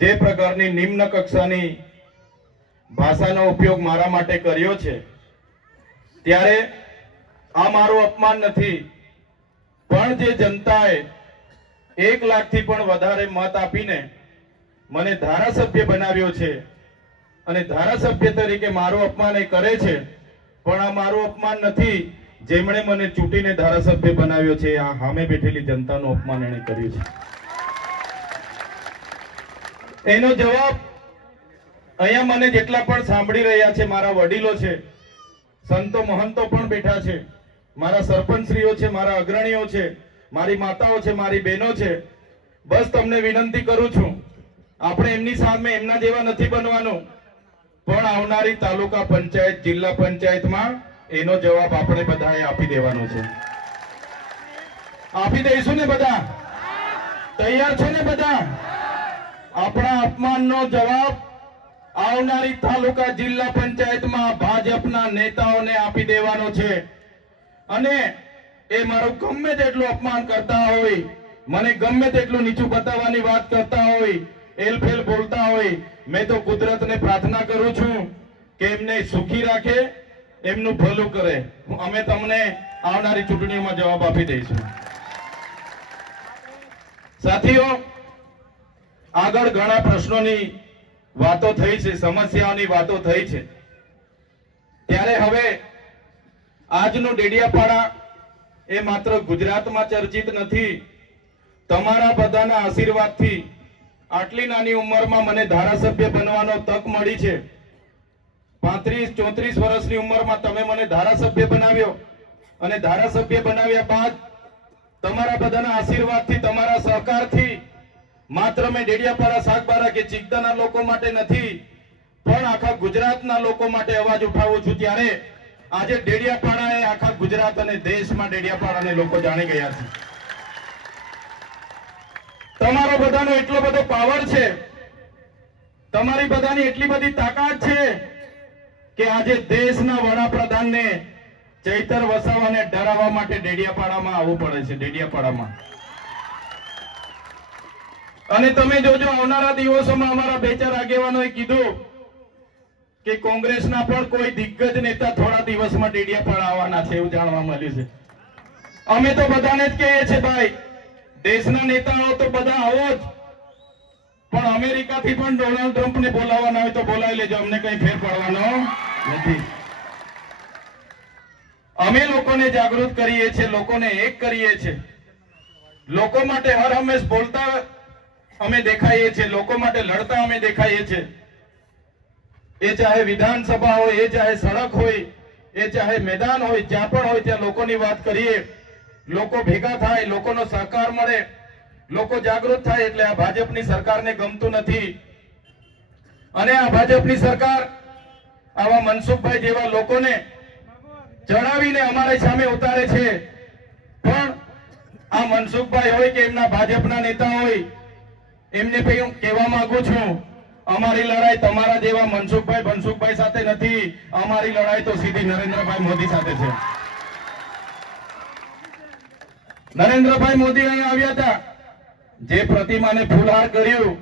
જે પ્રકારની નિમ્ન કક્ષાની ભાષાનો ઉપયોગ મારા માટે કર્યો છે ત્યારે આ મારું અપમાન નથી પણ જે જનતાએ એક લાખથી પણ વધારે મત આપીને મને ધારાસભ્ય બનાવ્યો છે અને ધારાસભ્ય તરીકે મારું અપમાન એ કરે છે પણ આ મારું અપમાન નથી જેમણે મને ચૂંટીને ધારાસભ્ય બનાવ્યો છે આ સામે બેઠેલી જનતાનું અપમાન એણે કર્યું છે એનો જવાબ અહીંયા મને જેટલા પણ સાંભળી રહ્યા છે મારા વડીલો છે સંતો મહંતો પણ બેઠા છે મારા સરપંચશ્રીઓ છે મારા અગ્રણીઓ છે મારી માતાઓ છે મારી બહેનો છે બસ તમને વિનંતી કરું છું આપણે એમની સામે એમના જેવા નથી બનવાનું પણ આવનારી તાલુકા પંચાયત જિલ્લા પંચાયતમાં એનો જવાબ આપણે બધાએ આપી દેવાનો છે આપી દઈશું ને બધા તૈયાર છો ને બધા આપણા અપમાનનો જવાબ આવનારી તાલુકા જિલ્લા પંચાયતમાં ભાજપના નેતાઓને આપી દેવાનો છે અને એ મારું ગમે તેટલું અપમાન કરતા હોય મને ગમે તેટલું નીચું બતાવવાની વાત કરતા હોય એલફેલ બોલતા હોય મેં તો કુદરતને પ્રાર્થના કરું છું કે એમને સુખી રાખે એમનું ભલું કરે અમે તમને આવનારી ચૂંટણીમાં જવાબ આપી દઈશું સાથીઓ આગળ ઘણા પ્રશ્નોની વાતો થઈ છે સમસ્યાઓની વાતો થઈ છે ત્યારે હવે આજનું ડેડિયાપાડા એ માત્ર ગુજરાતમાં ચર્ચિત નથી તમારા બધાના આશીર્વાદથી આટલી નાની ઉંમરમાં મને ધારાસભ્ય બનવાનો તક મળી છે પાંત્રીસ ચોત્રીસ વર્ષની ઉંમરમાં તમે મને ધારાસભ્ય બનાવ્યો અને ધારાસભ્ય બનાવ્યા બાદ તમારા બધાના આશીર્વાદથી તમારા સહકારથી માત્ર મેં ડેડિયાપાડા સાગબારા કે ચિકદાના લોકો માટે નથી પણ આખા ગુજરાતના લોકો માટે અવાજ ઉઠાવું છું ત્યારે આજે ડેડિયાપાડા એ આખા ગુજરાત અને દેશમાં ડેડિયાપાડાને લોકો જાણી ગયા છે તમારો બધાનો એટલો બધો પાવર છે તમારી બધાની એટલી બધી તાકાત છે કે આજે દેશના વડાપ્રધાનને ચૈતર વસાવાને ડરાવવા માટે ડેડિયાપાડામાં આવવું પડે છે ડેડિયાપાડામાં અને તમે જોજો આવનારા દિવસોમાં અમારા બે ચાર આગેવાનોએ કીધું કે કોંગ્રેસના પણ કોઈ દિગ્ગજ નેતા થોડા દિવસમાં ડેડિયા પર આવવાના છે એવું જાણવા મળ્યું છે અમે તો બધાને જ કહીએ છીએ ભાઈ દેશના નેતાઓ તો બધા આવો જ પણ અમેરિકાથી પણ ડોનાલ્ડ ટ્રમ્પને બોલાવવાના હોય તો બોલાવી લેજો અમને કઈ ફેર પડવાનો નથી અમે લોકોને જાગૃત કરીએ છીએ લોકોને એક કરીએ છીએ લોકો માટે હર હંમેશ બોલતા અમે દેખાઈએ છીએ લોકો માટે લડતા અમે દેખાઈએ છીએ એ ચાહે વિધાનસભા હોય એ ચાહે સડક હોય એ ચાહે મેદાન હોય જ્યાં પણ હોય ત્યાં લોકોની વાત કરીએ લોકો ભેગા થાય લોકોનો સહકાર મળે લોકો જાગૃત થાય એટલે આ ભાજપની સરકારને ગમતું નથી અને આ ભાજપની સરકાર આવા મનસુખભાઈ જેવા લોકોને જણાવીને અમારી સામે ઉતારે છે પણ આ મનસુખભાઈ હોય કે એમના ભાજપના નેતા હોય એમને કહેવા માંગુ છું અમારી લડાઈ તમારા જેવા મનસુખભાઈ બનસુખભાઈ સાથે નથી અમારી લડાઈ તો સીધી નરેન્દ્રભાઈ મોદી સાથે છે નરેન્દ્રભાઈ મોદી અહીં આવ્યા હતા જે પ્રતિમાને ફૂલહાર કર્યું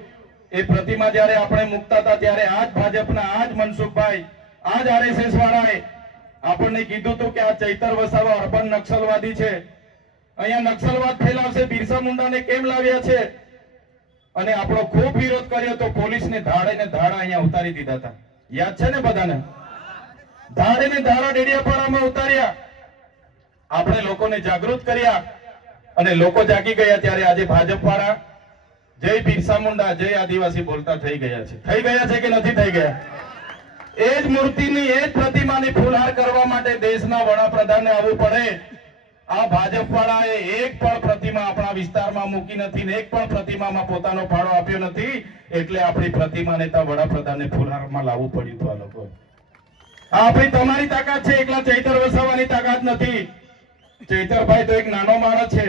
એ પ્રતિમા જ્યારે આપણે મુકતા હતા ત્યારે આ ભાજપના આ મનસુખભાઈ આ આરએસએસ વાળાએ આપણને કીધું હતું કે આ ચૈતર વસાવા અર્બન નક્સલવાદી છે અહીંયા નક્સલવાદ ફેલાવશે બિરસા મુંડાને કેમ લાવ્યા છે અને આપણો ખૂબ વિરોધ કર્યો તો પોલીસને ધાડે ને ધાડા અહીંયા ઉતારી દીધા હતા યાદ છે ને બધાને ધાડે ને ધાડા ડેડિયાપાડામાં ઉતાર્યા આપણે લોકોને જાગૃત કર્યા અને લોકો જાગી ગયા ત્યારે આજે ભાજપ વાળા જય બિરસા મુંડા જય આદિવાસી બોલતા થઈ ગયા છે થઈ ગયા છે કે નથી થઈ ગયા એ જ મૂર્તિની એ જ પ્રતિમાની ફુલહાર કરવા માટે દેશના વડાપ્રધાનને આવવું પડે આ ભાજપ વાળાએ એક પણ પ્રતિમા આપણા વિસ્તારમાં મૂકી નથી ને એક પણ પ્રતિમામાં પોતાનો ફાળો આપ્યો નથી એટલે આપણી પ્રતિમા નેતા વડાપ્રધાનને ફુલારમાં લાવવું પડ્યું હતું આ લોકો આપણી તમારી તાકાત છે એકલા ચૈતર વસાવાની તાકાત નથી ચૈતરભાઈ તો એક નાનો માણસ છે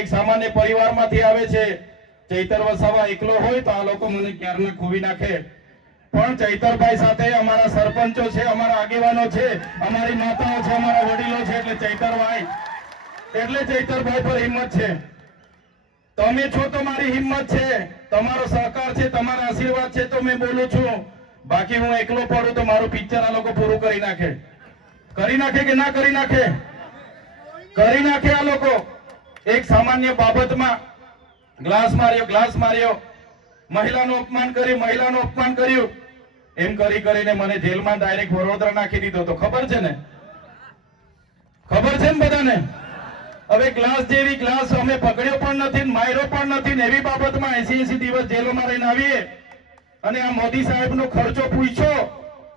એક સામાન્ય પરિવારમાંથી આવે છે ચૈતર વસાવા એકલો હોય તો આ લોકો મને ક્યારના ખૂબી નાખે પણ ચૈતરભાઈ સાથે અમારા સરપંચો છે અમારા આગેવાનો છે અમારી માતાઓ છે અમારા વડીલો છે એટલે ચૈતરભાઈ એટલે ચૈતરભાઈ પર હિંમત છે તમે છો તો મારી હિંમત છે તમારો સહકાર છે તમારા આશીર્વાદ છે તો મેં બોલું છું બાકી હું એકલો પડું તો મારું પિક્ચર આ લોકો પૂરું કરી નાખે કરી નાખે કે ના કરી નાખે કરી નાખે આ લોકો એક સામાન્ય બાબતમાં ગ્લાસ માર્યો ગ્લાસ માર્યો મહિલાનું અપમાન કરી મહિલાનું અપમાન કર્યું એમ કરી કરીને મને જેલમાં ડાયરેક્ટ વડોદરા નાખી દીધો તો ખબર છે ને ખબર છે ને બધાને હવે ગ્લાસ જેવી ગ્લાસ અમે પકડ્યો પણ નથી માયરો પણ નથી એવી બાબતમાં એસી એસી દિવસ જેલોમાં રહીને આવીએ અને આ મોદી સાહેબ નો ખર્ચો પૂછ્યો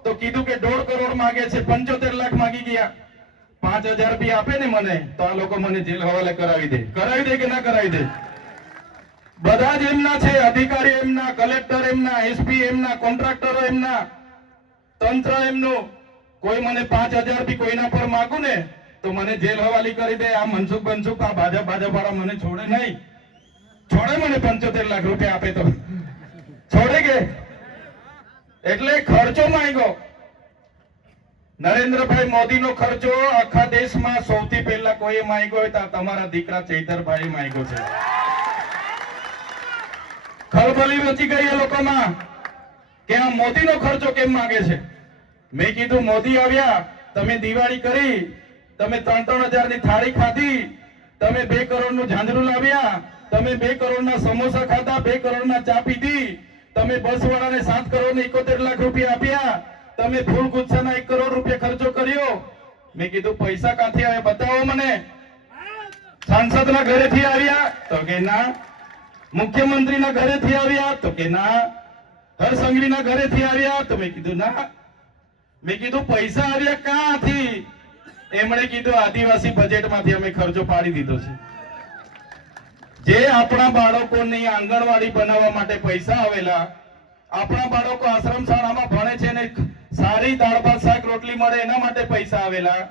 તો કીધું કે દોઢ કરોડ માગે છે પંચોતેર લાખ માગી ગયા પાંચ હજાર રૂપિયા આપે ને મને તો આ લોકો મને જેલ હવાલે કરાવી દે કરાવી દે કે ના કરાવી દે બધા જ એમના છે અધિકારી એમના કલેક્ટર એમના એસપી એમના કોન્ટ્રાક્ટરો એમના તંત્ર એમનું કોઈ મને પાંચ થી કોઈના પર માગું ને તો મને જેલ હવાલી કરી દે આ મનસુખ બનસુખ આ ભાજપ ભાજપ વાળા મને છોડે નહીં છોડે મને પંચોતેર લાખ રૂપિયા આપે તો છોડે કે એટલે ખર્ચો માંગ્યો નરેન્દ્રભાઈ મોદી નો ખર્ચો આખા દેશમાં સૌથી પહેલા કોઈ માંગ્યો હોય તો તમારા દીકરા ચૈતરભાઈ માંગ્યો છે ખળબલી મચી ગઈ એ લોકોમાં કે આ મોદીનો ખર્ચો કેમ માંગે છે મેં કીધું મોદી આવ્યા તમે દિવાળી કરી તમે ત્રણ ત્રણ હજાર થાળી ખાધી તમે બે કરોડ ઝાંઝરું લાવ્યા તમે બે કરોડ સમોસા ખાધા બે કરોડ ચા પીધી તમે બસ સાત કરોડ ને એકોતેર લાખ રૂપિયા આપ્યા તમે ફૂલ ગુચ્છા ના એક કરોડ રૂપિયા ખર્ચો કર્યો મેં કીધું પૈસા ક્યાંથી આવ્યા બતાવો મને સાંસદના ઘરેથી આવ્યા તો કે ના મુખ્યમંત્રીના ઘરેથી આવ્યા તો કે ના હરસંઘવીના ઘરેથી આવ્યા તો મેં કીધું ના મેં કીધું પૈસા આવ્યા ક્યાંથી એમણે કીધું આદિવાસી બજેટમાંથી અમે ખર્ચો પાડી દીધો છે જે આપણા બાળકોની આંગણવાડી બનાવવા માટે પૈસા આવેલા આપણા બાળકો આશ્રમ શાળામાં ભણે છે ને સારી દાળ ભાત શાક રોટલી મળે એના માટે પૈસા આવેલા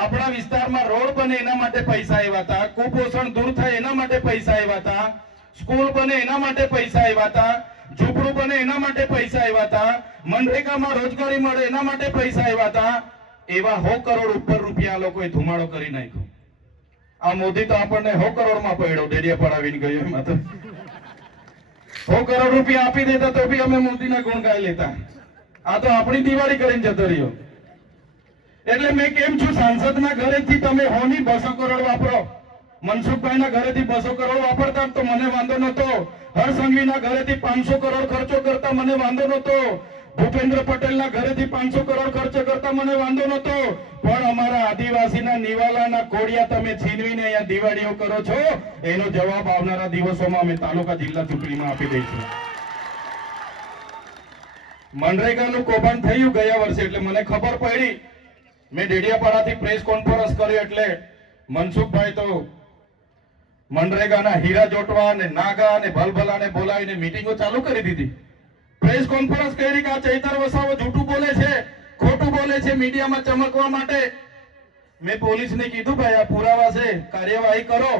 આપણા વિસ્તારમાં રોડ બને એના માટે પૈસા આવ્યા હતા કુપોષણ દૂર થાય એના માટે પૈસા આવ્યા હતા સ્કૂલ બને એના માટે પૈસા આવ્યા હતા ઝૂંપડું બને એના માટે પૈસા આવ્યા હતા મનરેગામાં રોજગારી મળે એના માટે પૈસા આવ્યા હતા એવા હો કરોડ ઉપર રૂપિયા લોકોએ ધુમાડો કરી નાખ્યો આ મોદી તો આપણને હો કરોડમાં પડ્યો ડેરિયા પડાવીને ગયો એમાં તો સો કરોડ રૂપિયા આપી દેતા તો બી અમે મોદીના ગુણ ગાઈ લેતા આ તો આપણી દિવાળી કરીને જતો રહ્યો એટલે મેં કેમ છું સાંસદના ઘરેથી તમે હોની બસો કરોડ વાપરો મનસુખભાઈના ઘરેથી બસો કરોડ વાપરતા તો મને વાંધો નતો હરસંઘવીના ઘરેથી પાંચસો કરોડ ખર્ચો કરતા મને વાંધો નતો ભૂપેન્દ્ર પટેલના ઘરેથી પાંચસો કરોડ ખર્ચો કરતા મને વાંધો નતો પણ અમારા આદિવાસીના નિવાલાના કોડિયા તમે છીનવીને અહીંયા દિવાળીઓ કરો છો એનો જવાબ આવનારા દિવસોમાં અમે તાલુકા જિલ્લા ચૂંટણીમાં આપી દઈશું મનરેગાનું કૌભાંડ થયું ગયા વર્ષે એટલે મને ખબર પડી મેં ડેડિયાપાડાથી પ્રેસ કોન્ફરન્સ કરી એટલે મનસુખભાઈ તો મનરેગાના હીરા જોટવા અને નાગા અને ભલભલાને બોલાવીને મીટિંગો ચાલુ કરી દીધી પ્રેસ કોન્ફરન્સ કરી કે આ ચૈતર વસાવો જૂઠું બોલે છે ખોટું બોલે છે મીડિયામાં ચમકવા માટે મેં પોલીસને કીધું ભાઈ આ પુરાવા છે કાર્યવાહી કરો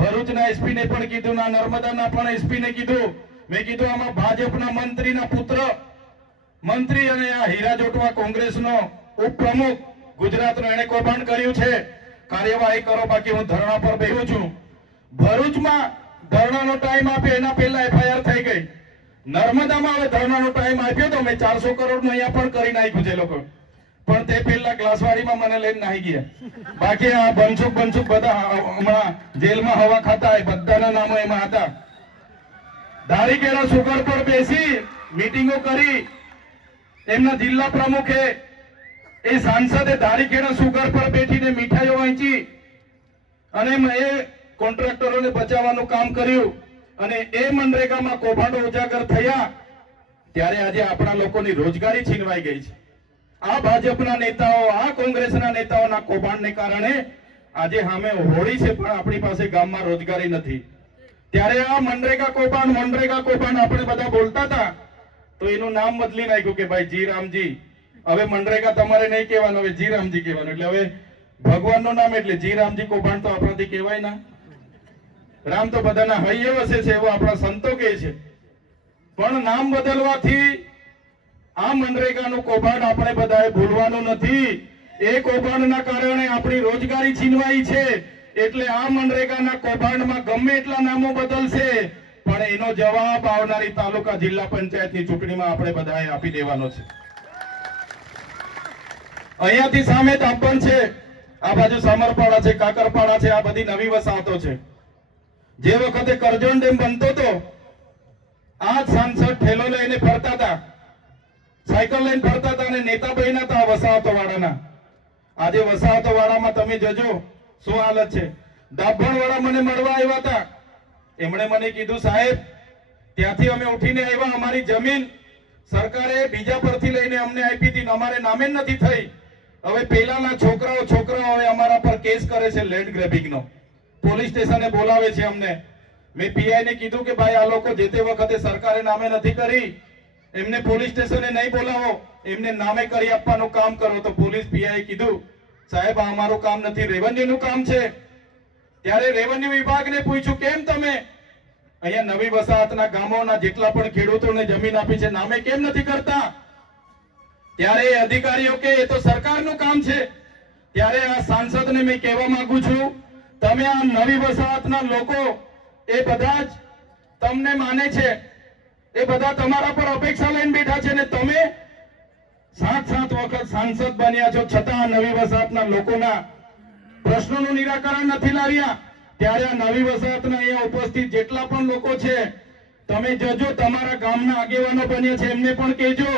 ભરૂચના એસપીને પણ કીધું ના નર્મદાના પણ એસપીને કીધું મેં કીધું આમાં ભાજપના મંત્રીના પુત્ર મંત્રી અને આ હીરા જોટવા કોંગ્રેસનો ઉપપ્રમુખ ગુજરાતનું એને કૌભાંડ કર્યું છે કાર્યવાહી કરો બાકી હું ધરણા પર બેહું છું ભરૂચમાં ધરણાનો ટાઈમ આપ્યો એના પહેલા એફઆઈઆર થઈ ગઈ નર્મદામાં હવે ધરણાનો ટાઈમ આપ્યો તો મેં ચારસો કરોડનું અહીંયા પણ કરી નાખ્યું છે લોકો પણ તે પહેલા ગ્લાસવાડીમાં મને લઈને નાહી ગયા બાકી આ બનસુખ બનસુખ બધા હમણાં જેલમાં હવા ખાતા બધાના નામો એમાં હતા ધારી કેરા સુગર પર બેસી મીટિંગો કરી એમના જિલ્લા પ્રમુખે એ સાંસદે ધારીખેડા સુગર પર બેઠીને મીઠાઈઓ વહેંચી અને એ કોન્ટ્રાક્ટરોને બચાવવાનું કામ કર્યું અને એ મનરેગામાં કૌભાંડો ઉજાગર થયા ત્યારે આજે આપણા લોકોની રોજગારી છીનવાઈ ગઈ છે આ ભાજપના નેતાઓ આ કોંગ્રેસના નેતાઓના કૌભાંડને કારણે આજે સામે હોળી છે પણ આપણી પાસે ગામમાં રોજગારી નથી ત્યારે આ મનરેગા કૌભાંડ મનરેગા કૌભાંડ આપણે બધા બોલતા હતા તો એનું નામ બદલી નાખ્યું કે ભાઈ જી રામજી હવે મનરેગા તમારે નહીં કહેવાનું હવે જી રામજી કહેવાનું એટલે હવે ભગવાનનું નામ એટલે જી રામજી કૌભાંડ તો આપણાથી કહેવાય ના રામ તો બધાના હૈયે વસે છે એવો આપણા સંતો કહે છે પણ નામ બદલવાથી આ મનરેગાનું કૌભાંડ આપણે બધાએ ભૂલવાનું નથી એ કૌભાંડના કારણે આપણી રોજગારી છીનવાઈ છે એટલે આ મનરેગાના કૌભાંડમાં ગમે એટલા નામો બદલશે પણ એનો જવાબ આવનારી તાલુકા જિલ્લા પંચાયતની ચૂંટણીમાં આપણે બધાએ આપી દેવાનો છે અહીંયાથી સામે તાપણ છે આ બાજુ સામરપાડા છે કાકરપાડા છે આ બધી નવી વસાહતો છે જે વખતે કરજણ ડેમ બનતો હતો આ જ સાંસદ ઠેલો લઈને ફરતા હતા સાયકલ લઈને ફરતા હતા અને નેતા બન્યા હતા વસાહતો વાળાના આજે વસાહતો વાળામાં તમે જજો શું હાલત છે દાભણ વાળા મને મળવા આવ્યા હતા એમણે મને કીધું સાહેબ ત્યાંથી અમે ઉઠીને આવ્યા અમારી જમીન સરકારે બીજા પરથી લઈને અમને આપી હતી અમારે નામે નથી થઈ હવે પેલાના છોકરાઓ છોકરાઓ હવે અમારા પર કેસ કરે છે લેન્ડ ગ્રેબિંગનો પોલીસ સ્ટેશને બોલાવે છે અમને મેં પીઆઈને કીધું કે ભાઈ આ લોકો જે તે વખતે સરકારે નામે નથી કરી એમને પોલીસ સ્ટેશને નહીં બોલાવો એમને નામે કરી આપવાનું કામ કરો તો પોલીસ પીઆઈ કીધું સાહેબ આ અમારું કામ નથી નું કામ છે ત્યારે રેવન્યુ વિભાગને પૂછ્યું કેમ તમે અહીંયા નવી વસાહતના ગામોના જેટલા પણ ખેડૂતોને જમીન આપી છે નામે કેમ નથી કરતા ત્યારે અધિકારીઓ કે એ તો સરકારનું કામ છે ત્યારે આ સાંસદને મેં કહેવા માંગુ છું તમે આ નવી વસાહતના લોકો એ બધા જ તમને માને છે એ બધા તમારા પર અપેક્ષા લઈને બેઠા છે ને તમે સાત સાત વખત સાંસદ બન્યા છો છતાં નવી વસાહતના લોકોના પ્રશ્નોનું નિરાકરણ નથી લાવ્યા ત્યારે આ નવી વસાહતના અહીંયા ઉપસ્થિત જેટલા પણ લોકો છે તમે જજો તમારા ગામના આગેવાનો બન્યા છે એમને પણ કહેજો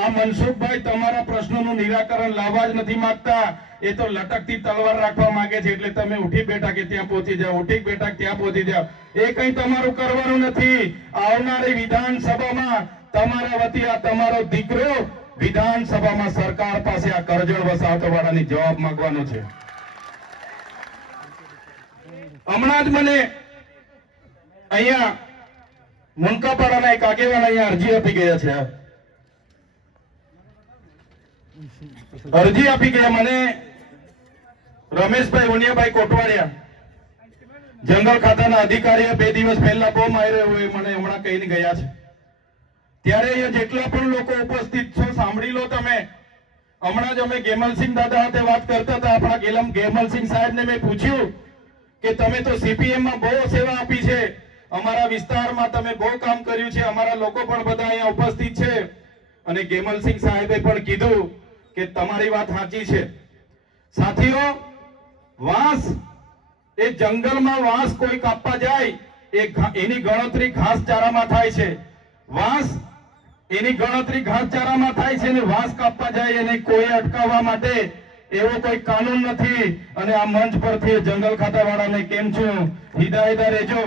આ મનસુખભાઈ તમારા પ્રશ્નોનું નિરાકરણ લાવવા જ નથી માંગતા એ તો લટકતી તલવાર રાખવા માંગે છે એટલે તમે ઉઠી બેઠા કે ત્યાં પહોંચી જાઓ ઉઠી બેઠા ત્યાં પહોંચી જાઓ એ કંઈ તમારું કરવાનું નથી આવનારી વિધાનસભામાં તમારા વતી આ તમારો દીકરો વિધાનસભામાં સરકાર પાસે આ કરજણ વસાવતવાળાની જવાબ માંગવાનો છે હમણાં જ મને અહીંયા મુનકાપાડાના એક આગેવાન અહીંયા અરજી આપી ગયા છે અરજી આપી ગયા મને રમેશભાઈ ઉનિયાભાઈ કોટવાડિયા જંગલ ખાતાના અધિકારીએ બે દિવસ પહેલા બોમ્બ આવ્યો હોય મને હમણાં કહીને ગયા છે ત્યારે અહીંયા જેટલા પણ લોકો ઉપસ્થિત છો સાંભળી લો તમે હમણાં જ અમે ગેમલસિંહ દાદા સાથે વાત કરતા હતા આપણા ગેલમ ગેમલસિંહ સાહેબને મેં પૂછ્યું કે તમે તો સીપીએમમાં બહુ સેવા આપી છે અમારા વિસ્તારમાં તમે બહુ કામ કર્યું છે અમારા લોકો પણ બધા અહીંયા ઉપસ્થિત છે અને ગેમલસિંહ સાહેબે પણ કીધું કે તમારી વાત સાચી છે સાથીઓ વાંસ એ જંગલમાં વાંસ કોઈ કાપવા જાય એની ગણતરી ઘાસચારામાં થાય છે વાંસ એની ગણતરી ઘાસચારામાં થાય છે અને વાંસ કાપવા જાય એને કોઈ અટકાવવા માટે એવો કોઈ કાનૂન નથી અને આ મંચ પરથી જંગલ ખાતાવાળાને કેમ છું હિદાયતા રહેજો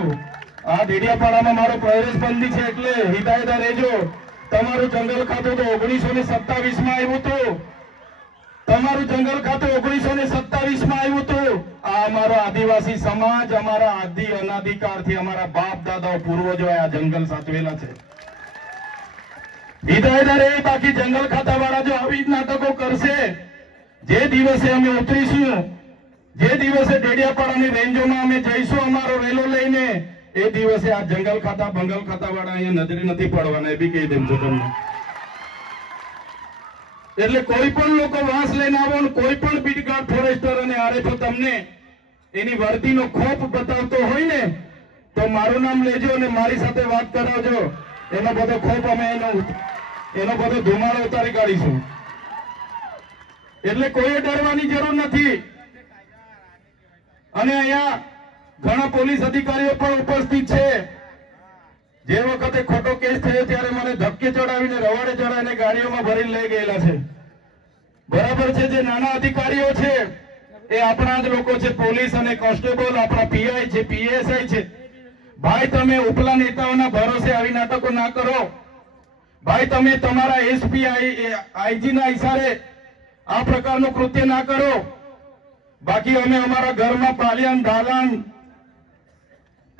આ ડેડિયાપાડામાં મારો પ્રવેશબંધી છે એટલે હિદાયતા રહેજો તમારું જંગલ ખાતું તો ઓગણીસો ને માં આવ્યું હતું અમારું જંગલ ખાતું ઓગણીસો ને સત્તાવીસ માં આવ્યું હતું આ અમારો આદિવાસી સમાજ અમારા આદિ અનાધિકારથી અમારા બાપ દાદાઓ પૂર્વજો આ જંગલ સાચવેલા છે બાકી જંગલ ખાતા વાળા જો આવી નાટકો કરશે જે દિવસે અમે ઉતરીશું જે દિવસે ડેડિયાપાડાની રેન્જોમાં અમે જઈશું અમારો વેલો લઈને એ દિવસે આ જંગલ ખાતા બંગલ ખાતા વાળા અહીંયા નજરે નથી પડવાના એ બી કહી દેમ તમને એટલે કોઈ પણ લોકો વાસ લઈને આવો કોઈ પણ બીટગાર્ડ ફોરેસ્ટર અને આરએફઓ તમને એની વર્દીનો ખોપ બતાવતો હોય ને તો મારું નામ લેજો અને મારી સાથે વાત કરાવજો એનો બધો ખોપ અમે એનો એનો બધો ધુમાડો ઉતારી કાઢીશું એટલે કોઈ ડરવાની જરૂર નથી અને અહીંયા ઘણા પોલીસ અધિકારીઓ પણ ઉપસ્થિત છે જે વખતે ખોટો કેસ થયો ત્યારે મને ધબકે ચડાવીને રવાડે ચડાવીને ગાડીઓમાં ભરીને લઈ ગયેલા છે બરાબર છે જે નાના અધિકારીઓ છે એ આપણા જ લોકો છે પોલીસ અને કોન્સ્ટેબલ આપણા પીઆઈ છે પીએસઆઈ છે ભાઈ તમે ઉપલા નેતાઓના ભરોસે આવી નાટકો ના કરો ભાઈ તમે તમારા એસપીઆઈ આઈજી ના ઇશારે આ પ્રકારનું કૃત્ય ના કરો બાકી અમે અમારા ઘરમાં પાલિયન ઢાલાન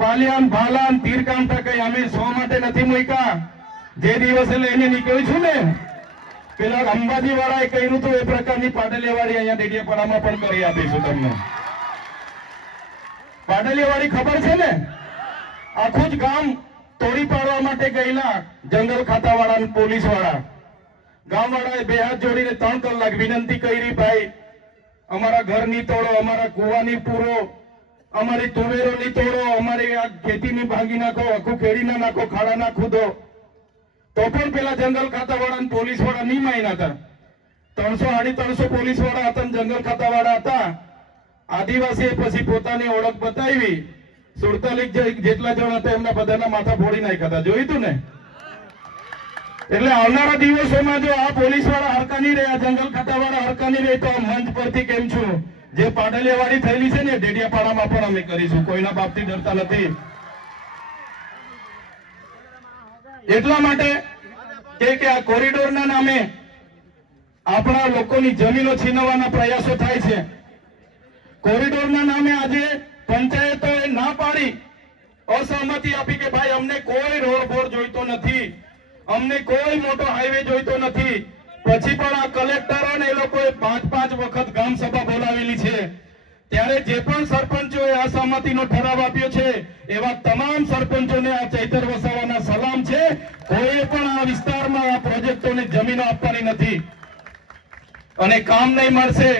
પાલિયાન ભાલાન તીરકાંતા કઈ અમે સો માટે નથી મૂક્યા જે દિવસે લઈને નીકળ્યું છું ને પેલા અંબાજી વાળા એ કહ્યું તો એ પ્રકારની પાટલીવાડી અહીંયા ડેડિયાપાડામાં પણ કરી આપીશું તમને પાટલીવાડી ખબર છે ને આખું જ ગામ તોડી પાડવા માટે ગયેલા જંગલ ખાતા વાળા પોલીસ વાળા ગામ વાળાએ બે હાથ જોડીને ત્રણ કલાક વિનંતી કરી ભાઈ અમારા ઘર ની તોડો અમારા કુવાની પૂરો અમારી તુવેરો ની તોડો અમારી આ ખેતી ની ભાંગી નાખો આખું ખેડી ના નાખો ખાડા ના ખુદો તો પણ પેલા જંગલ ખાતા વાળા પોલીસ વાળા નહીં માન્યા હતા ત્રણસો સાડી ત્રણસો પોલીસ વાળા હતા જંગલ ખાતા વાળા હતા આદિવાસીએ પછી પોતાની ઓળખ બતાવી સુડતાલીસ જેટલા જણ હતા એમના બધાના માથા ફોડી નાખ્યા હતા જોયું હતું ને એટલે આવનારા દિવસોમાં જો આ પોલીસ વાળા હરકા નહીં રહ્યા જંગલ ખાતા વાળા હરકા નહીં રહે તો આ મંચ પરથી કેમ છું જે પાડલિયાવાડી થયેલી છે ને ડેડિયાપાડામાં પણ અમે કરીશું કોઈના બાપથી ડરતા નથી એટલા માટે કે આ કોરિડોરના નામે આપણા લોકોની જમીનો છીનવવાના પ્રયાસો થાય છે કોરિડોરના નામે આજે પંચાયતોએ ના પાડી અસહમતિ આપી કે ભાઈ અમને કોઈ રોડ બોર્ડ જોઈતો નથી અમને કોઈ મોટો હાઈવે જોઈતો નથી પછી પણ આ કલેક્ટર અને એ લોકોએ પાંચ પાંચ વખત ગ્રામ સભા બોલાવેલી છે ત્યારે જે પણ સરપંચોએ આ સહમતિનો ઠરાવ આપ્યો છે એવા તમામ સરપંચોને આ ચૈતર વસાવાના સલામ છે કોઈએ પણ આ વિસ્તારમાં આ પ્રોજેક્ટોને જમીનો આપવાની નથી અને કામ નહીં મળશે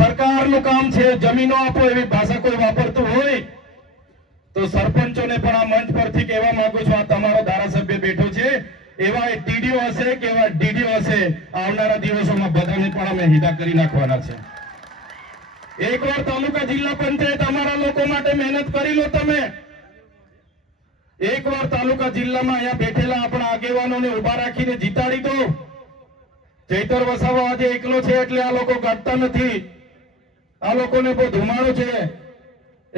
સરકારનું કામ છે જમીનો આપો એવી ભાષા કોઈ વાપરતું હોય તો સરપંચોને પણ આ મંચ પરથી કહેવા માંગુ છું આ તમારો ધારાસભ્ય બેઠો છે એવા ટીડીઓ હશે કે એવા ડીડીઓ હશે આવનારા દિવસોમાં બધાને પણ અમે હિદા કરી નાખવાના છે એકવાર તાલુકા જિલ્લા પંચાયત અમારા લોકો માટે મહેનત કરી લો તમે એકવાર તાલુકા જિલ્લામાં અહીંયા બેઠેલા આપણા આગેવાનોને ઉભા રાખીને જીતાડી દો ચૈતર વસાવા આજે એકલો છે એટલે આ લોકો ઘટતા નથી આ લોકોને બહુ ધુમાડો છે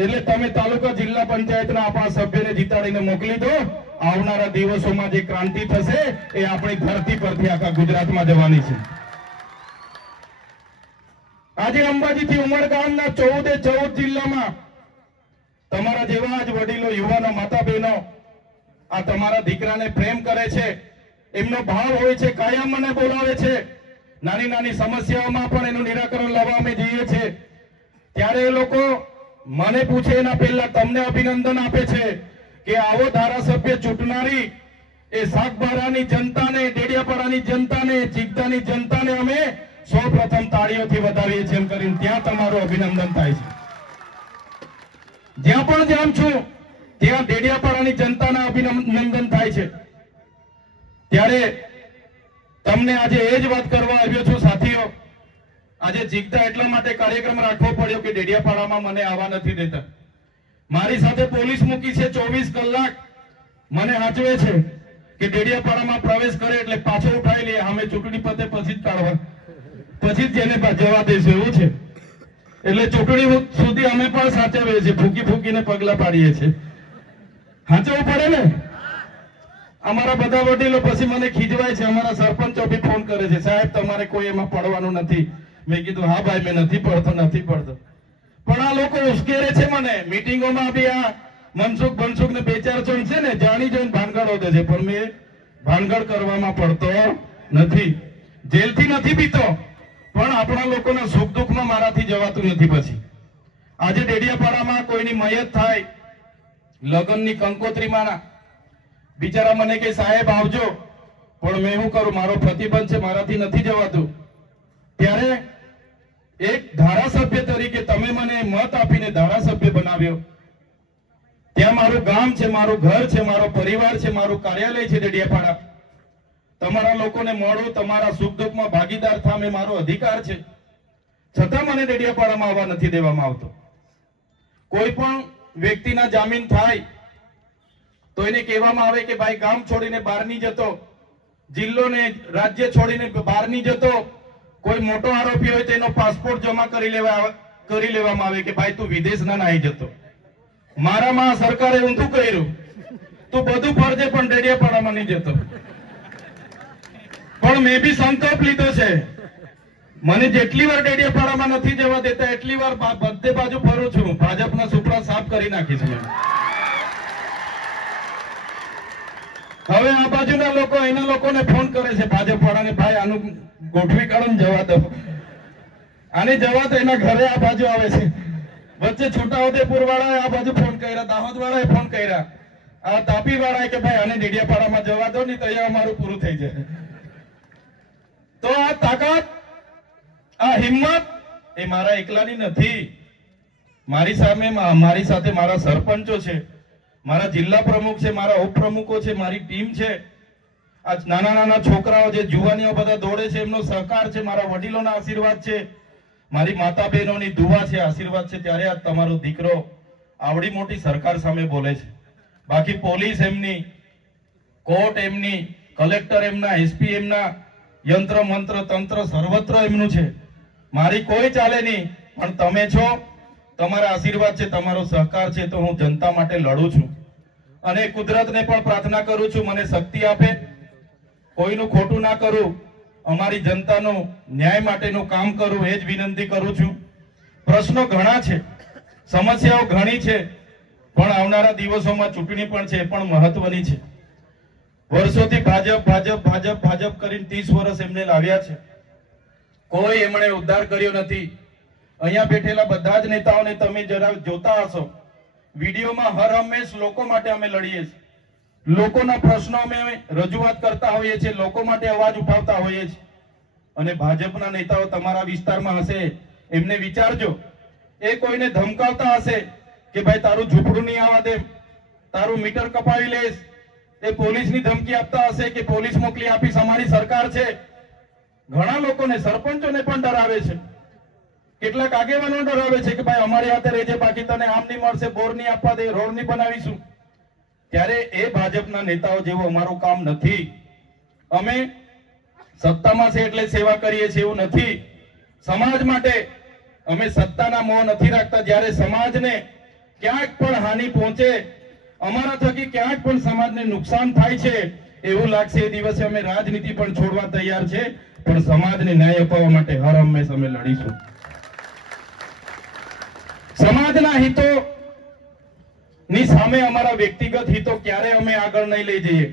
એટલે તમે તાલુકા જિલ્લા પંચાયતના આપણા સભ્યને જીતાડીને મોકલી દો આવનારા દિવસોમાં જે ક્રાંતિ થશે એ આપણી ધરતી પરથી આખા ગુજરાતમાં જવાની છે આજે અંબાજીથી ઉમરગામના ચૌદે ચૌદ જિલ્લામાં તમારા જેવા જ વડીલો યુવાનો માતા બહેનો આ તમારા દીકરાને પ્રેમ કરે છે એમનો ભાવ હોય છે કાયમ મને બોલાવે છે નાની નાની સમસ્યાઓમાં પણ એનું નિરાકરણ લાવવા અમે જઈએ છીએ ત્યારે એ લોકો મને પૂછે એના પહેલા તમને અભિનંદન આપે છે કે આવો ધારાસભ્ય ચૂંટનારી એ સાગબારાની જનતાને ડેડિયાપાડાની જનતાને ચિગદાની જનતાને અમે સૌ પ્રથમ તાળીઓથી વધાવીએ છીએ એમ કરીને ત્યાં તમારું અભિનંદન થાય છે જ્યાં પણ જામ છું ત્યાં ડેડિયાપાડાની જનતાના અભિનંદન થાય છે ત્યારે તમને આજે એ જ વાત કરવા આજે જીગતા એટલા માટે કાર્યક્રમ રાખવો પડ્યો કે ડેડિયાપાડામાં મને આવવા નથી દેતા મારી સાથે પોલીસ મૂકી છે ચોવીસ કલાક મને હાચવે છે કે ડેડિયાપાડામાં પ્રવેશ કરે એટલે પાછો ઉઠાઈ લે અમે ચૂંટણી પતે પછી જ કાઢવા પછી જ જેને જવા દેશું એવું છે એટલે ચૂંટણી સુધી અમે પણ સાચવીએ છીએ ફૂકી ફૂકીને પગલા પાડીએ છીએ હાચવું પડે ને અમારા બધા વડીલો પછી મને ખીજવાય છે અમારા સરપંચો બી ફોન કરે છે સાહેબ તમારે કોઈ એમાં પડવાનું નથી મેં કીધું હા ભાઈ મેં નથી પડતો નથી પડતો પણ આ લોકો ઉશ્કેરે છે મને મીટિંગોમાં બી આ મનસુખ બનસુખ ને બે ચાર જણ છે ને જાણી જોઈને ભાનગડ હોતે છે પણ મેં ભાનગડ કરવામાં પડતો નથી જેલથી નથી પીતો પણ આપણા લોકોના સુખ દુઃખમાં મારાથી જવાતું નથી પછી આજે ડેડિયાપાડામાં કોઈની મયત થાય લગ્નની કંકોત્રીમાં ના બિચારા મને કે સાહેબ આવજો પણ મેં શું કરું મારો પ્રતિબંધ છે મારાથી નથી જવાતું ત્યારે એક ધારાસભ્ય તરીકે તમે મને મત આપીને ધારાસભ્ય બનાવ્યો ત્યાં મારું ગામ છે મારું ઘર છે મારો પરિવાર છે મારું કાર્યાલય છે દેડિયાપાડા તમારા લોકોને મળો તમારા સુખ દુઃખમાં ભાગીદાર થા એ મારો અધિકાર છે છતાં મને દેડિયાપાડામાં આવવા નથી દેવામાં આવતો કોઈ પણ વ્યક્તિના જામીન થાય તો એને કહેવામાં આવે કે ભાઈ ગામ છોડીને બહારની જતો જિલ્લો ને રાજ્ય છોડીને બહારની જતો કોઈ મોટો આરોપી હોય તો એનો પાસપોર્ટ જમા કરી લેવા કરી લેવામાં આવે કે ભાઈ તું વિદેશ ના નાઈ જતો મારામાં સરકારે ઊંધું કર્યું તું બધું ફરજે પણ ડેડિયાપાડામાં નહીં જતો પણ મેં બી સંકલ્પ લીધો છે મને જેટલી વાર ડેડિયાપાડામાં નથી જવા દેતા એટલી વાર બધે બાજુ ફરું છું ભાજપના સુપડા સાફ કરી નાખીશ મેં હવે આ બાજુના લોકો એના લોકોને ફોન કરે છે ભાજપ વાળાને ભાઈ આનું ગોઠવી કાઢો જવા દો આને જવા તો એના ઘરે આ બાજુ આવે છે વચ્ચે છોટાઉદેપુર વાળાએ આ બાજુ ફોન કર્યા દાહોદ વાળાએ ફોન કર્યા આ તાપી વાળા કે ભાઈ આને ડેડિયાપાડામાં જવા દો ને તો અહીંયા અમારું પૂરું થઈ જાય તો આ તાકાત આ હિંમત એ મારા એકલાની નથી મારી સામે મારી સાથે મારા સરપંચો છે મારા જિલ્લા પ્રમુખ છે મારા ઉપપ્રમુખો છે મારી ટીમ છે આ નાના નાના છોકરાઓ જે જુવાનીઓ બધા દોડે છે એમનો સહકાર છે મારા વડીલોના આશીર્વાદ છે મારી માતા બહેનોની દુવા છે આશીર્વાદ છે ત્યારે આ તમારો દીકરો આવડી મોટી સરકાર સામે બોલે છે બાકી પોલીસ એમની કોર્ટ એમની કલેક્ટર એમના એસપી એમના યંત્ર મંત્ર તંત્ર સર્વત્ર એમનું છે મારી કોઈ ચાલે નહીં પણ તમે છો તમારા આશીર્વાદ છે તમારો સહકાર છે તો હું જનતા માટે લડું છું અને કુદરતને પણ પ્રાર્થના કરું છું મને શક્તિ આપે કોઈનું ખોટું ના કરું અમારી જનતાનો ન્યાય માટેનું કામ કરું એ જ વિનંતી કરું છું પ્રશ્નો ઘણા છે સમસ્યાઓ ઘણી છે પણ આવનારા દિવસોમાં ચૂંટણી પણ છે પણ મહત્વની છે વર્ષોથી ભાજપ ભાજપ ભાજપ ભાજપ કરીને ત્રીસ વર્ષ એમને લાવ્યા છે કોઈ એમણે ઉદ્ધાર કર્યો નથી અહીંયા બેઠેલા બધા જ નેતાઓને તમે જરા જોતા હશો વિડીયોમાં હર હંમેશ લોકો માટે અમે લડીએ છીએ લોકોના પ્રશ્નો અમે રજૂઆત કરતા હોઈએ છીએ લોકો માટે અવાજ ઉઠાવતા હોઈએ છીએ અને ભાજપના નેતાઓ તમારા વિસ્તારમાં હશે એમને વિચારજો એ કોઈને ધમકાવતા હશે કે ભાઈ તારું ઝૂંપડું નહીં આવવા દે તારું મીટર કપાવી લેશ એ પોલીસની ધમકી આપતા હશે કે પોલીસ મોકલી આપીશ અમારી સરકાર છે ઘણા લોકોને સરપંચોને પણ ડરાવે છે કેટલાક આગેવાનો ડરાવે છે કે ભાઈ અમારી હાથે રહે બાકી તને આમ નહીં મળશે બોર નહીં આપવા દે રોડ નહીં બનાવીશું ત્યારે એ ભાજપના નેતાઓ જેવો અમારું કામ નથી અમે સત્તામાં છે એટલે સેવા કરીએ છીએ એવું નથી સમાજ માટે અમે સત્તાના મોહ નથી રાખતા જ્યારે સમાજને ક્યાંક પણ હાનિ પહોંચે અમારા થકી ક્યાંક પણ સમાજને નુકસાન થાય છે એવું લાગશે એ દિવસે અમે રાજનીતિ પણ છોડવા તૈયાર છે પણ સમાજને ન્યાય અપાવવા માટે હર હંમેશ અમે લડીશું સમાજના હિતો ની સામે અમારા વ્યક્તિગત હિતો ક્યારે અમે આગળ નહીં લઈ જઈએ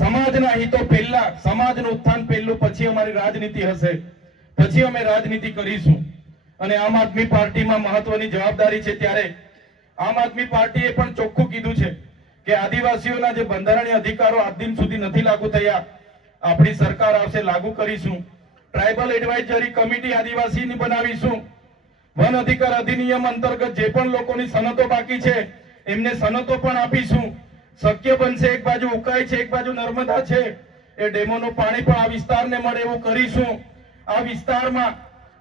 સમાજના હિતો પહેલા સમાજનું ઉત્થાન પહેલું પછી અમારી રાજનીતિ હશે પછી અમે રાજનીતિ કરીશું અને આમ આદમી પાર્ટીમાં મહત્વની જવાબદારી છે ત્યારે આમ આદમી પાર્ટીએ પણ ચોખ્ખું કીધું છે કે આદિવાસીઓના જે બંધારણીય અધિકારો આજ દિન સુધી નથી લાગુ થયા આપણી સરકાર આવશે લાગુ કરીશું ટ્રાઇબલ એડવાઇઝરી કમિટી આદિવાસીની બનાવીશું વન અધિકાર અધિનિયમ અંતર્ગત જે પણ લોકોની સનતો બાકી છે એમને સનતો પણ આપીશું શક્ય બનશે એક બાજુ ઉકાય છે એક બાજુ નર્મદા છે એ ડેમોનું પાણી પણ આ વિસ્તારને મળે એવું કરીશું આ વિસ્તારમાં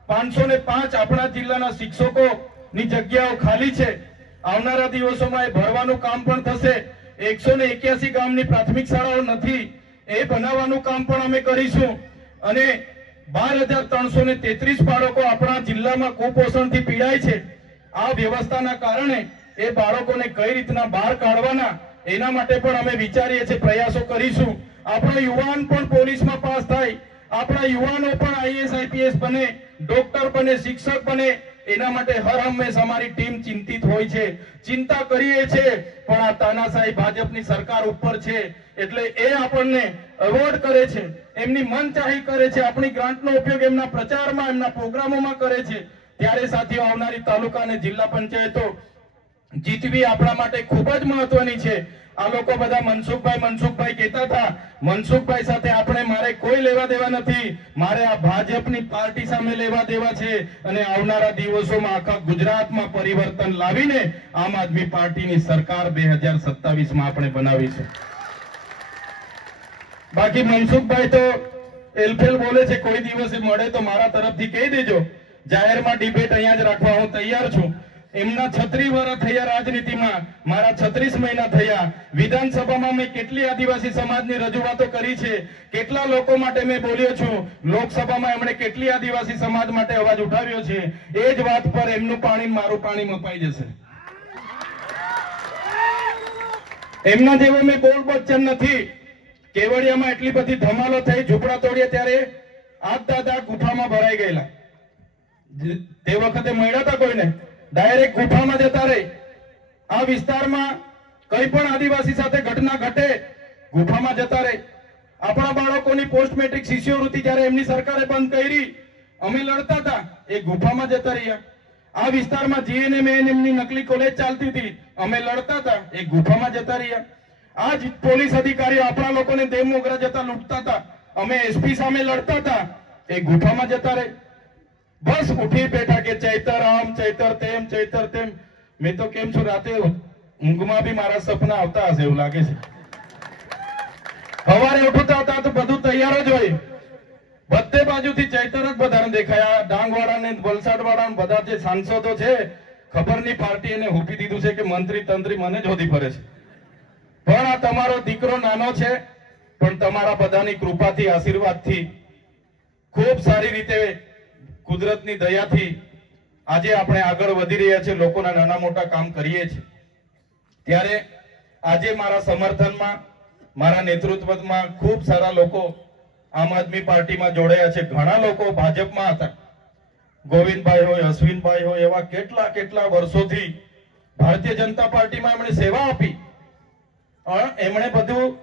પાંચસો ને પાંચ આપણા જિલ્લાના શિક્ષકોની જગ્યાઓ ખાલી છે આવનારા દિવસોમાં એ ભરવાનું કામ પણ થશે એકસો ને એક્યાસી ગામની પ્રાથમિક શાળાઓ નથી એ બનાવવાનું કામ પણ અમે કરીશું અને બાર હજાર ત્રણસો ને તેત્રીસ બાળકો આપણા જિલ્લામાં કુપોષણથી પીડાય છે આ વ્યવસ્થાના કારણે એ બાળકોને કઈ રીતના બહાર કાઢવાના એના માટે પણ અમે વિચારીએ છીએ પ્રયાસો કરીશું આપણા યુવાન પણ પોલીસમાં પાસ થાય આપણા યુવાનો પણ આઈએસ આઈપીએસ બને ડોક્ટર બને શિક્ષક બને એના માટે હર હંમેશ અમારી ટીમ ચિંતિત હોય છે ચિંતા કરીએ છીએ પણ આ તાનાશાહી ભાજપની સરકાર ઉપર છે એટલે એ આપણને અવોર્ડ કરે છે એમની મનચાહી કરે છે આપણી ગ્રાન્ટનો ઉપયોગ એમના પ્રચારમાં એમના પ્રોગ્રામોમાં કરે છે ત્યારે સાથીઓ આવનારી તાલુકા અને જિલ્લા પંચાયતો જીતવી આપણા માટે ખૂબ જ મહત્વની છે આ લોકો બધા મનસુખભાઈ મનસુખભાઈ કહેતા હતા મનસુખભાઈ સાથે આપણે મારે કોઈ લેવા દેવા નથી મારે આ ભાજપની પાર્ટી સામે લેવા દેવા છે અને આવનારા દિવસોમાં આખા ગુજરાતમાં પરિવર્તન લાવીને આમ આદમી પાર્ટીની સરકાર બે હજાર સત્તાવીસમાં આપણે બનાવીશું બાકી મનસુખભાઈ તો એલફેલ બોલે છે કોઈ દિવસ મળે તો મારા તરફથી કહી દેજો જાહેરમાં ડિબેટ અહીંયા જ રાખવા હું તૈયાર છું એમના છત્રી વર્ષ થયા રાજનીતિમાં મારા છત્રીસ મહિના થયા વિધાનસભામાં મેં કેટલી આદિવાસી સમાજની રજૂઆતો કરી છે કેટલા લોકો માટે મેં બોલ્યો છું લોકસભામાં એમણે કેટલી આદિવાસી સમાજ માટે અવાજ ઉઠાવ્યો છે એ જ વાત પર એમનું પાણી મારું પાણી મપાઈ જશે એમના જેવો મેં બોલ બચ્ચન નથી કેવડિયામાં એટલી બધી ધમાલો થઈ ઝૂંપડા તોડીએ ત્યારે આજ દાદા ગુફામાં ભરાઈ ગયેલા તે વખતે મળ્યા હતા કોઈને ડાયરેક્ટ ગુફામાં જતા રહે આ વિસ્તારમાં કઈ પણ આદિવાસી સાથે ઘટના ઘટે ગુફામાં જતા રહે આપણા બાળકોની પોસ્ટ મેટ્રિક શિષ્યવૃત્તિ જ્યારે એમની સરકારે બંધ કરી અમે લડતા હતા એ ગુફામાં જતા રહ્યા આ વિસ્તારમાં જીએનએમએન એમની નકલી કોલેજ ચાલતી હતી અમે લડતા હતા એ ગુફામાં જતા રહ્યા આ જ પોલીસ અધિકારીઓ આપણા લોકોને દેવ મોગરા જતા લૂંટતા હતા અમે એસપી સામે લડતા હતા એ ગુફામાં જતા રહ્યા બસ ઉઠી બેઠા કે ચૈતર આમ ચૈતર તેમ ચૈતર તેમ મેં તો કેમ છું રાતે ઊંઘમાં બી મારા સપના આવતા હશે એવું લાગે છે સવારે ઉઠતા હતા તો બધું તૈયાર જ હોય બધે બાજુથી ચૈતર જ બધાને દેખાયા ડાંગ વાળાને વલસાડ વાળાને બધા જે સાંસદો છે ખબરની પાર્ટી એને હુપી દીધું છે કે મંત્રી તંત્રી મને જ હોધી ફરે છે પણ આ તમારો દીકરો નાનો છે પણ તમારા બધાની કૃપાથી આશીર્વાદથી ખૂબ સારી રીતે કુદરતની દયાથી આજે આપણે આગળ વધી રહ્યા છીએ લોકોના નાના મોટા કામ કરીએ છીએ ત્યારે આજે મારા સમર્થનમાં મારા નેતૃત્વમાં ખૂબ સારા લોકો આમ આદમી પાર્ટીમાં જોડાયા છે ઘણા લોકો ભાજપમાં હતા ગોવિંદભાઈ હોય અશ્વિનભાઈ હોય એવા કેટલા કેટલા વર્ષોથી ભારતીય જનતા પાર્ટીમાં એમણે સેવા આપી એમણે બધું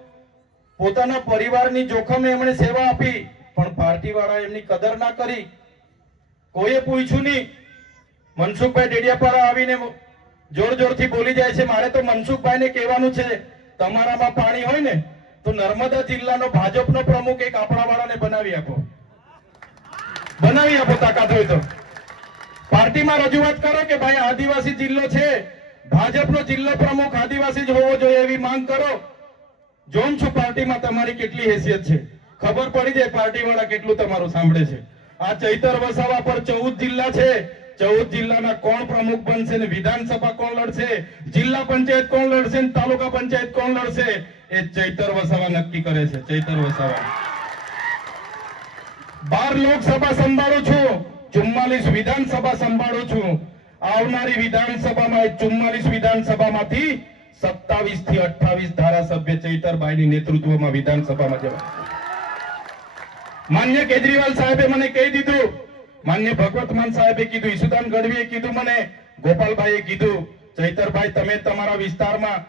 પોતાના પરિવારની જોખમે એમણે સેવા આપી પણ પાર્ટી એમની કદર ના કરી કોઈએ પૂછ્યું નહીં મનસુખભાઈ ડેડિયાપારા આવીને જોર જોરથી બોલી જાય છે મારે તો મનસુખભાઈને કહેવાનું છે તમારામાં પાણી હોય ને તો નર્મદા જિલ્લાનો ભાજપનો પ્રમુખ એક આપણા વાળાને બનાવી આપો બનાવી આપો તાકાત હોય તો પાર્ટીમાં રજૂઆત કરો કે ભાઈ આદિવાસી જિલ્લો છે ભાજપનો જિલ્લો પ્રમુખ આદિવાસી જ હોવો જોઈએ એવી માંગ કરો જોમ છું પાર્ટીમાં તમારી કેટલી હેસિયત છે ખબર પડી જાય પાર્ટી વાળા કેટલું તમારું સાંભળે છે આ ચૈતર વસાવા પર ચૌદ જિલ્લા છે ચૌદ જિલ્લાના કોણ પ્રમુખ બનશે ને વિધાનસભા કોણ લડશે જિલ્લા પંચાયત કોણ લડશે ને તાલુકા પંચાયત કોણ લડશે એ ચૈતર વસાવા નક્કી કરે છે ચૈતર વસાવા બાર લોકસભા સંભાળું છું ચુમ્માલીસ વિધાનસભા સંભાળું છું આવનારી વિધાનસભામાં ચુમ્માલીસ વિધાનસભામાંથી સત્તાવીસ થી અઠાવીસ ધારાસભ્ય ચૈતરભાઈ ની નેતૃત્વમાં વિધાનસભામાં જવા માન્ય કેજરીવાલ સાહેબે મને કહી દીધું માન્ય ભગવતમાન માન સાહેબે કીધું ઈસુદાન ગઢવીએ કીધું મને ગોપાલભાઈએ કીધું ચૈતરભાઈ તમે તમારા વિસ્તારમાં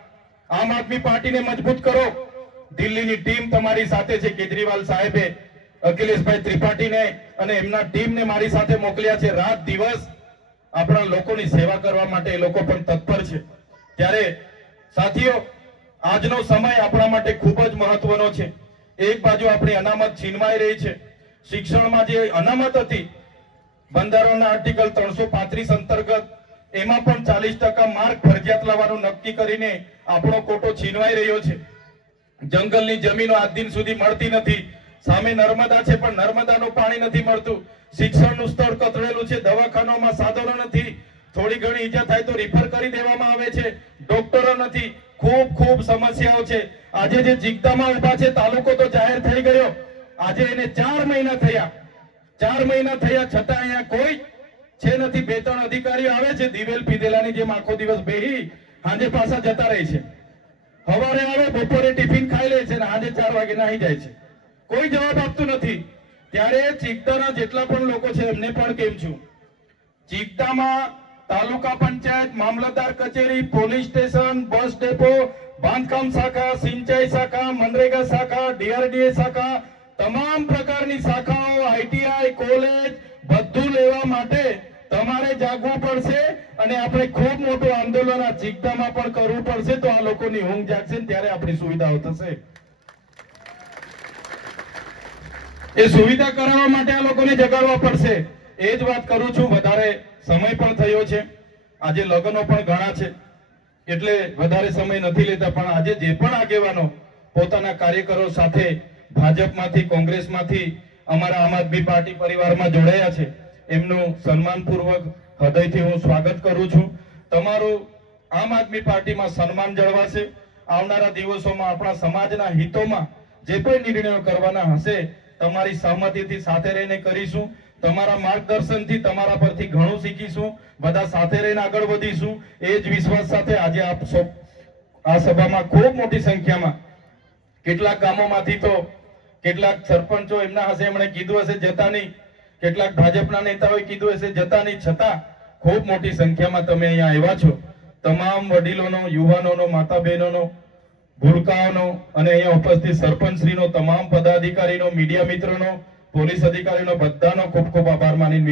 આમ આદમી પાર્ટીને મજબૂત કરો દિલ્હીની ટીમ તમારી સાથે છે કેજરીવાલ સાહેબે અખિલેશભાઈ ત્રિપાઠીને અને એમના ટીમને મારી સાથે મોકલ્યા છે રાત દિવસ આપણા લોકોની સેવા કરવા માટે એ લોકો પણ તત્પર છે ત્યારે સાથીઓ આજનો સમય આપણા માટે ખૂબ જ મહત્વનો છે એક બાજુ આપણી અનામત છીનવાઈ રહી છે શિક્ષણમાં જે અનામત હતી બંધારણના આર્ટિકલ ત્રણસો અંતર્ગત એમાં પણ ચાલીસ માર્ક ફરજિયાત લાવવાનું નક્કી કરીને આપણો કોટો છીનવાઈ રહ્યો છે જંગલની જમીનો આજ દિન સુધી મળતી નથી સામે નર્મદા છે પણ નર્મદાનું પાણી નથી મળતું શિક્ષણનું સ્તર કતરેલું છે દવાખાનામાં સાધનો નથી થોડી ઘણી ઈજા થાય તો રિફર કરી દેવામાં આવે છે ડોક્ટરો નથી ખૂબ ખૂબ સમસ્યાઓ છે આજે જે જીગતામાં ઉભા છે તાલુકો તો જાહેર થઈ ગયો આજે એને ચાર મહિના થયા ચાર મહિના થયા છતાં અહીંયા કોઈ છે નથી બે ત્રણ અધિકારીઓ આવે છે દિવેલ પીધેલાની જેમ આખો દિવસ બેહી હાજે પાછા જતા રહે છે સવારે આવે બપોરે ટિફિન ખાઈ લે છે ને હાજે ચાર વાગે નાહી જાય છે કોઈ જવાબ આપતું નથી ત્યારે ચિગતાના જેટલા પણ લોકો છે એમને પણ કેમ છું ચિગતામાં તાલુકા પંચાયત મામલતદાર કચેરી પોલીસ સ્ટેશન બસ ડેપો બાંધકામ શાખા સિંચાઈ શાખા મનરેગા શાખા ડીઆરડીએ શાખા તમામ પ્રકારની શાખાઓ આઈટીઆઈ કોલેજ બધું લેવા માટે તમારે જાગવું પડશે અને આપણે ખૂબ મોટું આંદોલન આ ચિકદામાં પણ કરવું પડશે તો આ લોકોની ઊંઘ જાગશે ત્યારે આપણી સુવિધાઓ થશે એ સુવિધા કરાવવા માટે આ લોકોને જગાડવા પડશે એ જ વાત કરું છું વધારે સમય પણ થયો છે આજે લગ્નો પણ ઘણા છે એટલે વધારે સમય નથી લેતા પણ આજે જે પણ આગેવાનો પોતાના કાર્યકરો સાથે ભાજપમાંથી કોંગ્રેસમાંથી અમારા આમ આદમી પાર્ટી પરિવારમાં જોડાયા છે એમનું સન્માનપૂર્વક હૃદયથી હું સ્વાગત કરું છું તમારું આમ આદમી પાર્ટીમાં સન્માન જળવાશે આવનારા દિવસોમાં આપણા સમાજના હિતોમાં જે પણ નિર્ણયો કરવાના હશે તમારી સહમતિથી સાથે રહીને કરીશું તમારા માર્ગદર્શનથી તમારા પરથી ઘણું શીખીશું બધા સાથે રહીને આગળ વધીશું એ જ વિશ્વાસ સાથે આજે આપ સૌ આ સભામાં ખૂબ મોટી સંખ્યામાં કેટલાક ગામોમાંથી તો કેટલાક સરપંચો એમના હશે એમણે કીધું હશે જતા નહીં કેટલાક ભાજપના નેતાઓએ કીધું હશે જતા નહીં છતાં ખૂબ મોટી સંખ્યામાં તમે અહીંયા આવ્યા છો તમામ વડીલોનો યુવાનોનો માતા બહેનોનો ભૂલકાઓનો અને અહીંયા ઉપસ્થિત સરપંચશ્રીનો તમામ પદાધિકારીનો મીડિયા મિત્રોનો પોલીસ અધિકારીનો બધાનો ખૂબ ખૂબ આભાર માની